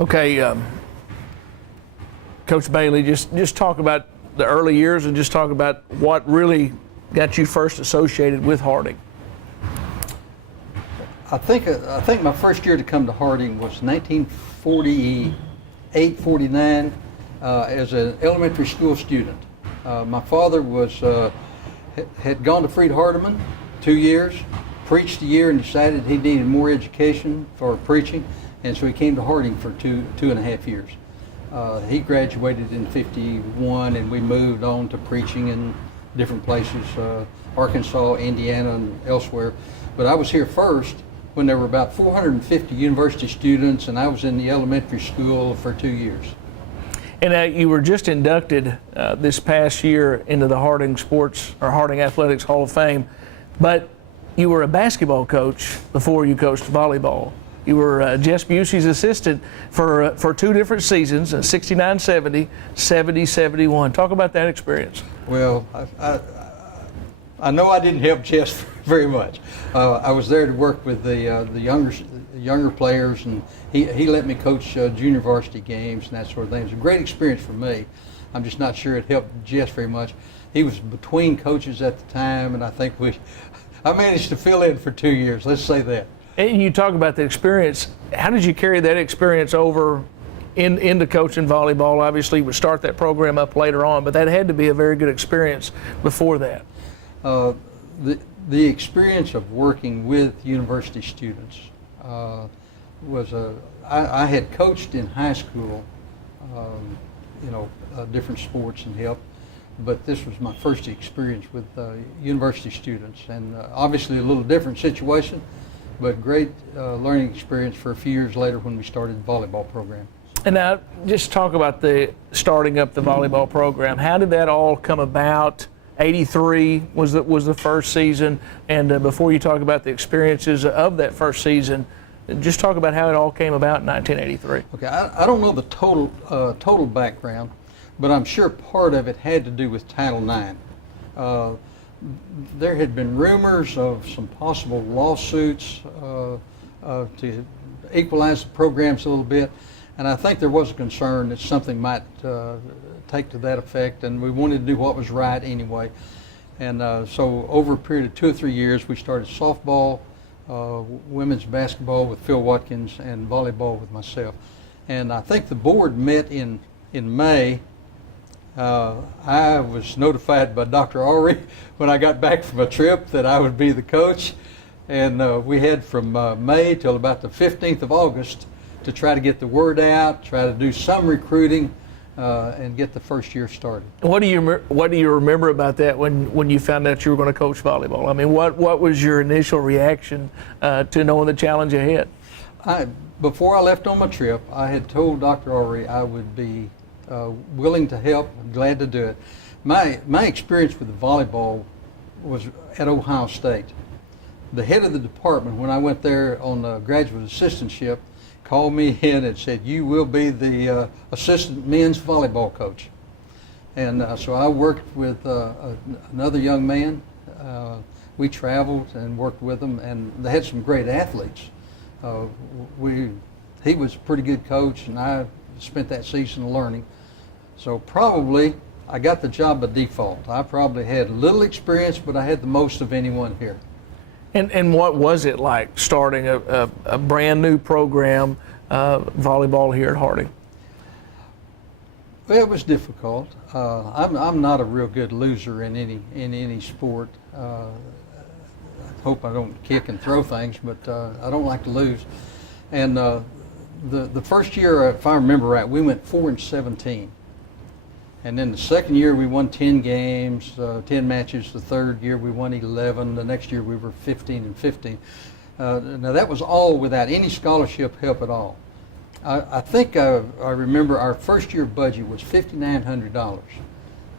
Okay, Coach Bailey, just talk about the early years and just talk about what really got you first associated with Harding. I think my first year to come to Harding was 1948, 49, as an elementary school student. My father had gone to Freed Hardeman 2 years, preached a year, and decided he needed more education for preaching, and so he came to Harding for two and a half years. He graduated in '51, and we moved on to preaching in different places, Arkansas, Indiana, and elsewhere. But I was here first when there were about 450 university students, and I was in the elementary school for 2 years. And you were just inducted this past year into the Harding Harding Athletics Hall of Fame, but you were a basketball coach before you coached volleyball. You were Jess Busey's assistant for 2 different seasons, 69-70, 70-71. Talk about that experience. Well, I know I didn't help Jess very much. I was there to work with the younger players, and he let me coach junior varsity games and that sort of thing. It was a great experience for me. I'm just not sure it helped Jess very much. He was between coaches at the time, and I think I managed to fill in for 2 years. Let's say that. And you talk about the experience. How did you carry that experience over into coaching volleyball? Obviously, you would start that program up later on, but that had to be a very good experience before that. The experience of working with university students was I had coached in high school, different sports and help, but this was my first experience with university students, and obviously a little different situation, but great learning experience for a few years later when we started the volleyball program. And now, just talk about the starting up the volleyball program. How did that all come about? '83 was the first season, and before you talk about the experiences of that first season, just talk about how it all came about in 1983. Okay, I don't know the total background, but I'm sure part of it had to do with Title IX. There had been rumors of some possible lawsuits to equalize the programs a little bit, and I think there was a concern that something might take to that effect, and we wanted to do what was right anyway. And so over a period of 2 or 3 years, we started softball, women's basketball with Phil Watkins, and volleyball with myself. And I think the board met in May. I was notified by Dr. Aury when I got back from a trip that I would be the coach, and we had from May till about the 15th of August to try to get the word out, try to do some recruiting, and get the first year started. What do you remember about that when you found out you were going to coach volleyball? I mean, what was your initial reaction to knowing the challenge ahead? Before I left on my trip, I had told Dr. Aury I would be willing to help, glad to do it. My experience with the volleyball was at Ohio State. The head of the department, when I went there on the graduate assistantship, called me in and said, "You will be the assistant men's volleyball coach." And so I worked with another young man. We traveled and worked with them, and they had some great athletes. He was a pretty good coach, and I spent that season learning. So probably I got the job by default. I probably had little experience, but I had the most of anyone here. And what was it like starting a brand new program, volleyball here at Harding? Well, it was difficult. I'm not a real good loser in any sport. I hope I don't kick and throw things, but I don't like to lose. And the first year, if I remember right, we went 4-17. And then the second year we won 10 games, 10 matches. The third year we won 11. The next year we were 15-15. Now that was all without any scholarship help at all. I think I remember our first year budget was $5,900.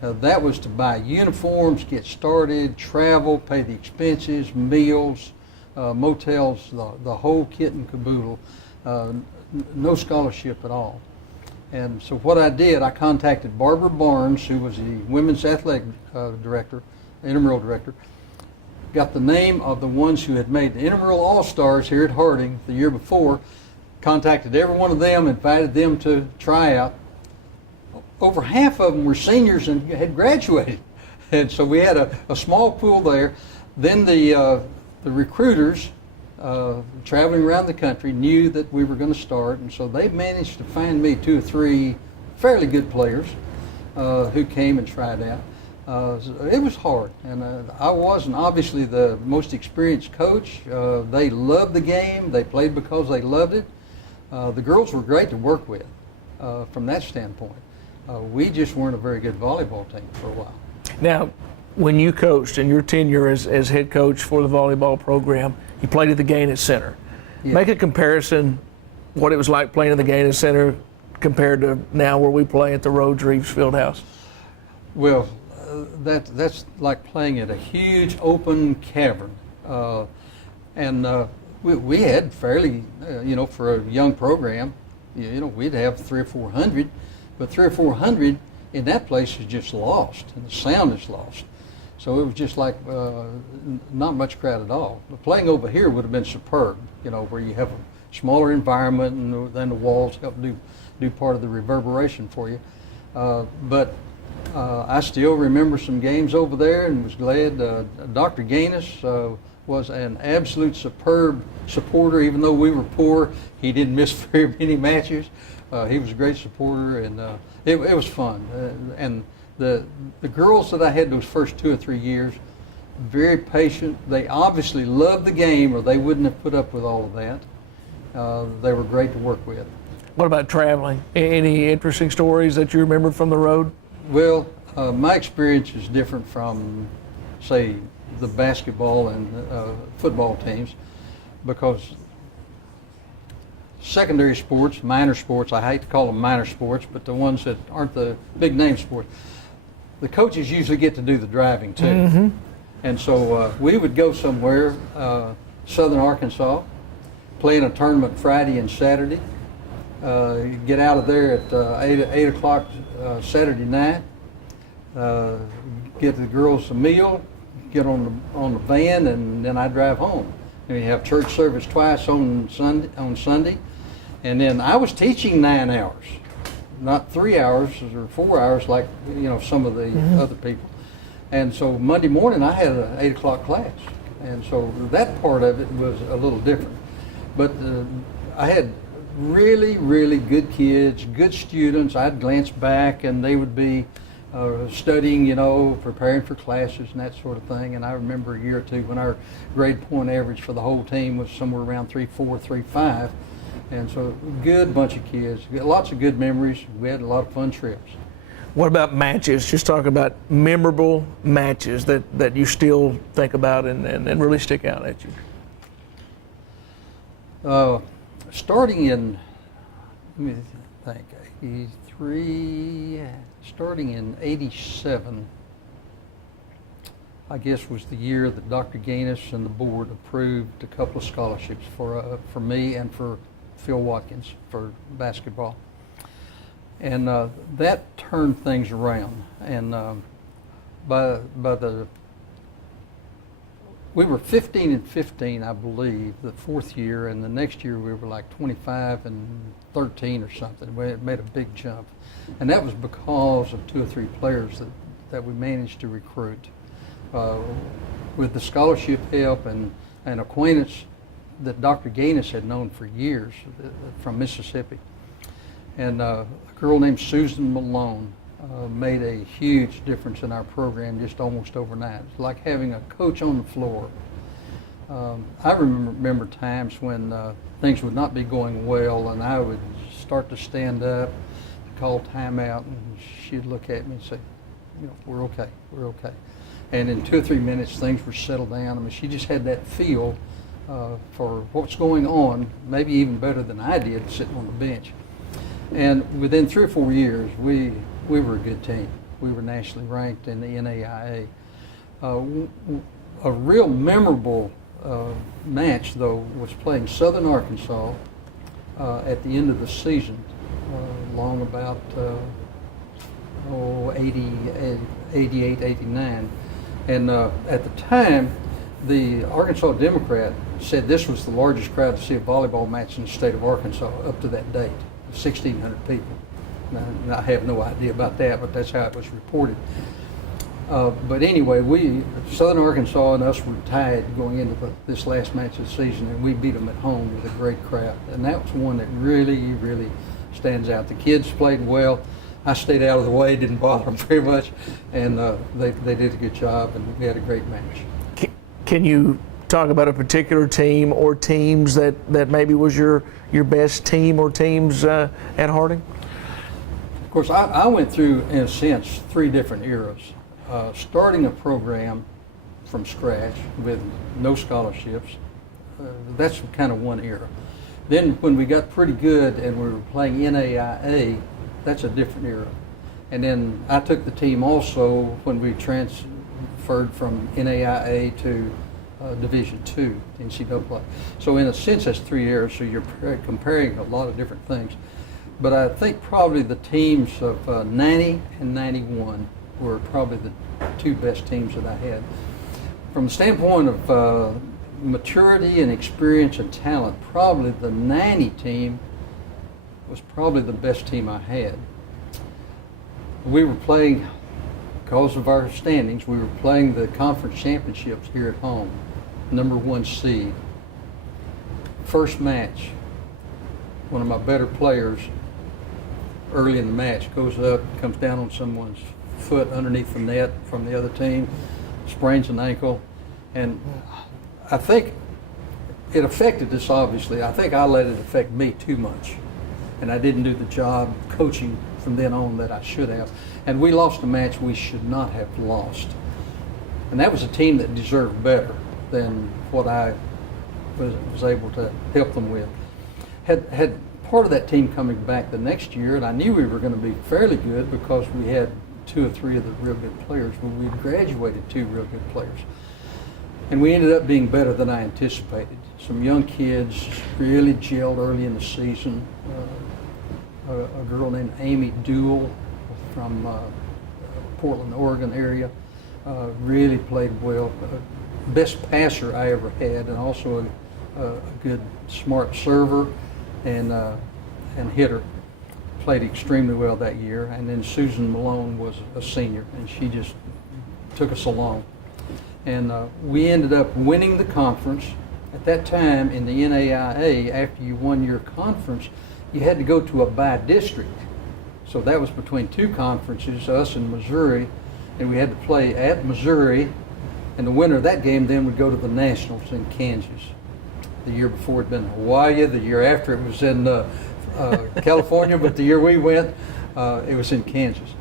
That was to buy uniforms, get started, travel, pay the expenses, meals, motels, the whole kit and caboodle. No scholarship at all. And so what I did, I contacted Barbara Barnes, who was the women's athletic director, intramural director, got the name of the ones who had made the intramural all-stars here at Harding the year before, contacted every one of them, invited them to try out. Over half of them were seniors and had graduated. And so we had a small pool there. Then the recruiters traveling around the country knew that we were going to start, and so they managed to find me 2 or 3 fairly good players who came and tried out. It was hard, and I wasn't obviously the most experienced coach. They loved the game. They played because they loved it. The girls were great to work with from that standpoint. We just weren't a very good volleyball team for a while. Now, when you coached in your tenure as head coach for the volleyball program, you played at the Gaines Center. Yeah. Make a comparison, what it was like playing at the Gaines Center compared to now where we play at the Rhodes Reeves Fieldhouse. Well, that's like playing at a huge open cavern. We had fairly, for a young program, we'd have 300 or 400, but 300 or 400 in that place is just lost, and the sound is lost. So it was just like not much crowd at all. But playing over here would have been superb, where you have a smaller environment and then the walls help do part of the reverberation for you. But I still remember some games over there and was glad. Dr. Gaines was an absolute superb supporter. Even though we were poor, he didn't miss very many matches. He was a great supporter, and it was fun. And the girls that I had those first 2 or 3 years, very patient. They obviously loved the game, or they wouldn't have put up with all of that. They were great to work with. What about traveling? Any interesting stories that you remember from the road? Well, my experience is different from, say, the basketball and football teams, because secondary sports, minor sports, I hate to call them minor sports, but the ones that aren't the big name sports, the coaches usually get to do the driving too. Mm-hmm. And so we would go somewhere, southern Arkansas, play in a tournament Friday and Saturday, get out of there at 8 o'clock Saturday night, get the girls a meal, get on the van, and then I drive home. And we have church service twice on Sunday. And then I was teaching 9 hours, not 3 hours or 4 hours like some of the other people. And so Monday morning I had an 8 o'clock class, and so that part of it was a little different. But I had really, really good kids, good students. I'd glance back and they would be studying, preparing for classes and that sort of thing. And I remember a year or two when our grade point average for the whole team was somewhere around 3.4, 3.5. And so good bunch of kids, lots of good memories. We had a lot of fun trips. What about matches? Just talk about memorable matches that you still think about and really stick out at you. Starting in, let me think, 83, starting in 87, I guess was the year that Dr. Gaines and the board approved a couple of scholarships for me and for Phil Watkins for basketball. And that turned things around. And we were 15 and 15, I believe, the fourth year, and the next year we were like 25 and 13 or something. We made a big jump. And that was because of 2 or 3 players that we managed to recruit. With the scholarship help and acquaintance that Dr. Gaines had known for years from Mississippi. And a girl named Susan Malone made a huge difference in our program just almost overnight. It's like having a coach on the floor. I remember times when things would not be going well, and I would start to stand up, call timeout, and she'd look at me and say, we're okay, we're okay. And in 2 or 3 minutes, things were settled down. I mean, she just had that feel for what's going on, maybe even better than I did sitting on the bench. And within 3 or 4 years, we were a good team. We were nationally ranked in the NAIA. A real memorable match, though, was playing Southern Arkansas at the end of the season, long about 88, 89. And at the time, the Arkansas Democrat said this was the largest crowd to see a volleyball match in the state of Arkansas up to that date, 1,600 people. Now, I have no idea about that, but that's how it was reported. But anyway, Southern Arkansas and us were tied going into this last match of the season, and we beat them at home with a great crowd. And that was one that really, really stands out. The kids played well. I stayed out of the way, didn't bother them very much, and they did a good job, and we had a great match. Can you talk about a particular team or teams that maybe was your best team or teams at Harding? Of course, I went through, in a sense, 3 different eras. Starting a program from scratch with no scholarships, that's kind of one era. Then when we got pretty good and we were playing NAIA, that's a different era. And then I took the team also when we transferred from NAIA to Division II, NCAA. So in a sense, that's 3 eras, so you're comparing a lot of different things. But I think probably the teams of 90 and 91 were probably the 2 best teams that I had. From the standpoint of maturity and experience and talent, probably the 90 team was probably the best team I had. We were playing, because of our standings, we were playing the conference championships here at home, #1 seed. First match, one of my better players early in the match goes up, comes down on someone's foot underneath the net from the other team, sprains an ankle, and I think it affected us, obviously. I think I let it affect me too much, and I didn't do the job coaching from then on that I should have, and we lost a match we should not have lost. And that was a team that deserved better than what I was able to help them with. Had part of that team coming back the next year, and I knew we were going to be fairly good because we had 2 or 3 of the real good players, but we graduated 2 real good players. And we ended up being better than I anticipated. Some young kids really gelled early in the season. A girl named Amy Duell from Portland, Oregon area, really played well. Best passer I ever had, and also a good, smart server and hitter. Played extremely well that year. And then Susan Malone was a senior, and she just took us along. And we ended up winning the conference. At that time in the NAIA, after you won your conference, you had to go to a by-district. So that was between 2 conferences, us and Missouri, and we had to play at Missouri, and the winner of that game then would go to the Nationals in Kansas. The year before it had been Hawaii, the year after it was in California, but the year we went, it was in Kansas.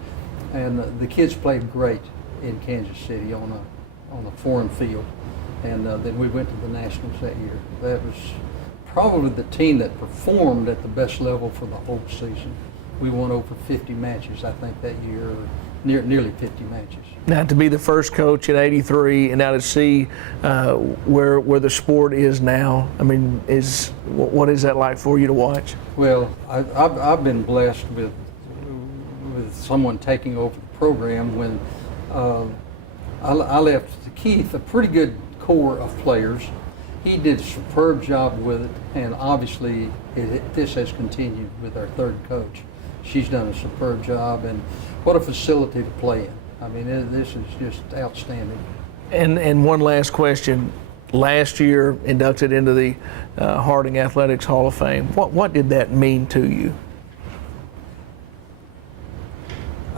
And the kids played great in Kansas City on a foreign field, and then we went to the Nationals that year. That was probably the team that performed at the best level for the whole season. We won over 50 matches, I think, that year, or nearly 50 matches. Now, to be the first coach in '83, and now to see where the sport is now, I mean, what is that like for you to watch? Well, I've been blessed with someone taking over the program when I left Keith a pretty good core of players. He did a superb job with it, and obviously this has continued with our 3rd coach. She's done a superb job, and what a facility to play in. I mean, this is just outstanding. And one last question. Last year, inducted into the Harding Athletics Hall of Fame. What did that mean to you?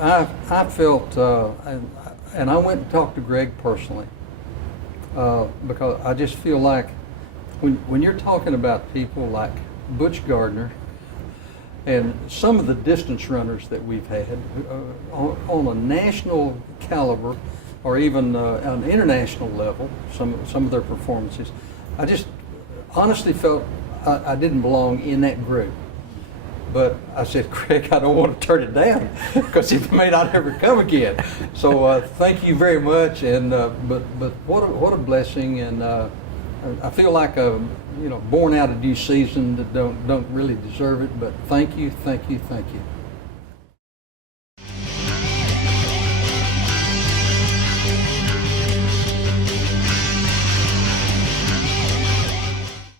I felt, and I went and talked to Greg personally, because I just feel like when you're talking about people like Butch Gardner and some of the distance runners that we've had on a national caliber or even on an international level, some of their performances, I just honestly felt I didn't belong in that group. But I said, Craig, I don't want to turn it down because it may not ever come again. So thank you very much. And but what a blessing. And I feel like born out of due season that don't really deserve it. But thank you.